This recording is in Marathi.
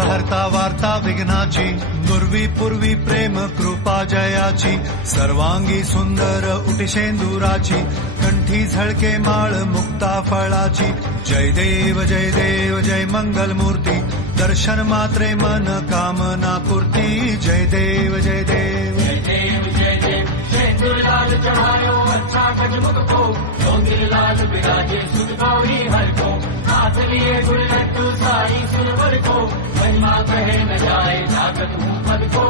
हरता वार्ता विघ्नाची, दुर्वी पूर्वी प्रेम कृपा जयाची, सर्वांगी सुंदर उटिशेंदुराची, कंठी झळके माळ मुक्ता फळाची. जय देव जय देव जय मंगल मूर्ती, दर्शन मात्रे मन कामना पूर्ती. जय देव जय देव जय देव जय देव शेंदूर लाल चढ़ायो अच्छा गजमुख को, डोंगिर लाल बिराजे सुख गौरी हर को, हाथ लिए गुल लड्डू सारी सुरवर को, महिमा कहे न जाए जागत मुख पद को.